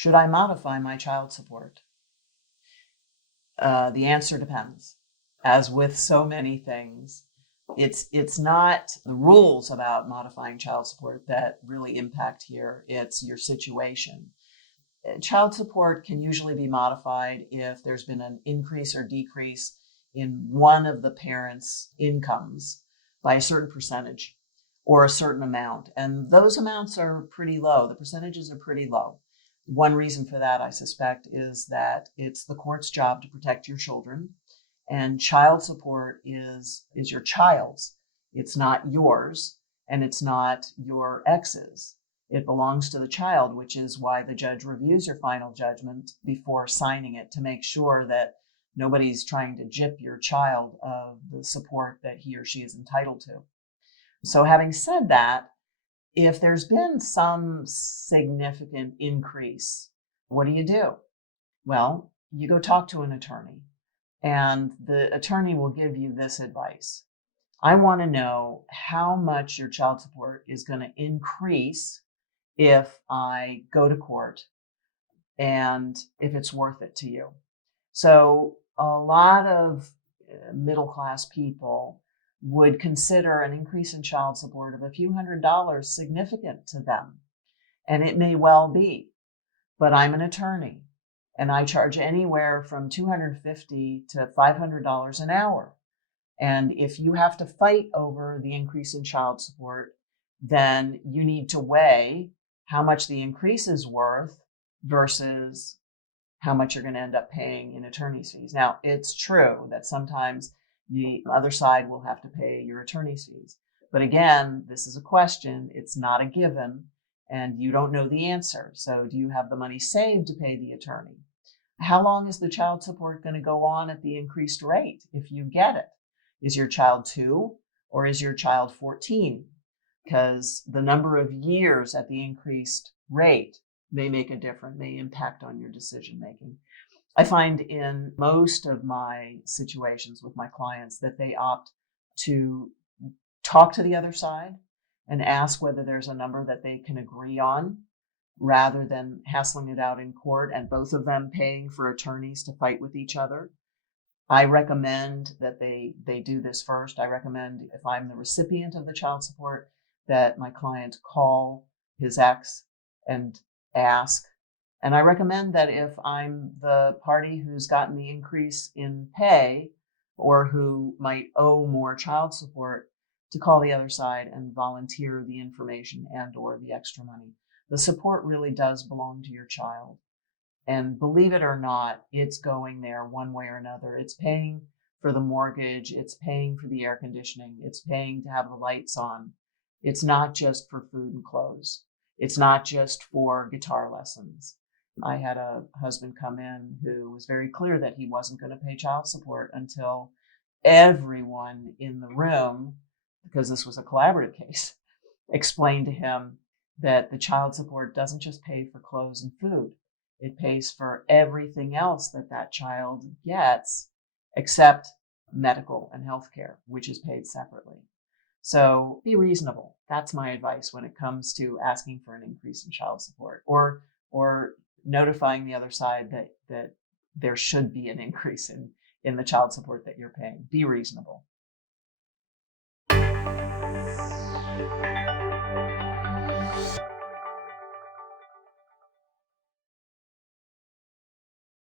Should I modify my child support? The answer depends. As with so many things, it's not the rules about modifying child support that really impact here. It's your situation. Child support can usually be modified if there's been an increase or decrease in one of the parents' incomes by a certain percentage or a certain amount. And those amounts are pretty low. The percentages are pretty low. One reason for that, I suspect, is that it's the court's job to protect your children. And child support is your child's. It's not yours, and it's not your ex's. It belongs to the child, which is why the judge reviews your final judgment before signing it to make sure that nobody's trying to gyp your child of the support that he or she is entitled to. So having said that, if there's been some significant increase, what do? Well, you go talk to an attorney, and the attorney will give you this advice. I want to know how much your child support is going to increase if I go to court and if it's worth it to you. So a lot of middle-class people would consider an increase in child support of a few $100s significant to them. And it may well be, but I'm an attorney and I charge anywhere from $250 to $500 an hour. And if you have to fight over the increase in child support, then you need to weigh how much the increase is worth versus how much you're going to end up paying in attorney's fees. Now, it's true that sometimes the other side will have to pay your attorney's fees. But again, this is a question. It's not a given, and you don't know the answer. So do you have the money saved to pay the attorney? How long is the child support going to go on at the increased rate if you get it? Is your child 2 or is your child 14? Because the number of years at the increased rate may make a difference, may impact on your decision making. I find in most of my situations with my clients that they opt to talk to the other side and ask whether there's a number that they can agree on rather than hassling it out in court and both of them paying for attorneys to fight with each other. I recommend that they do this first. I recommend, if I'm the recipient of the child support, that my client call his ex and ask. And I recommend that if I'm the party who's gotten the increase in pay or who might owe more child support, to call the other side and volunteer the information and or the extra money. The support really does belong to your child. And believe it or not, it's going there one way or another. It's paying for the mortgage. It's paying for the air conditioning. It's paying to have the lights on. It's not just for food and clothes. It's not just for guitar lessons. I had a husband come in who was very clear that he wasn't going to pay child support until everyone in the room, because this was a collaborative case, explained to him that the child support doesn't just pay for clothes and food. It pays for everything else that that child gets except medical and health care, which is paid separately. So be reasonable. That's my advice when it comes to asking for an increase in child support or notifying the other side that there should be an increase in the child support that you're paying. Be reasonable.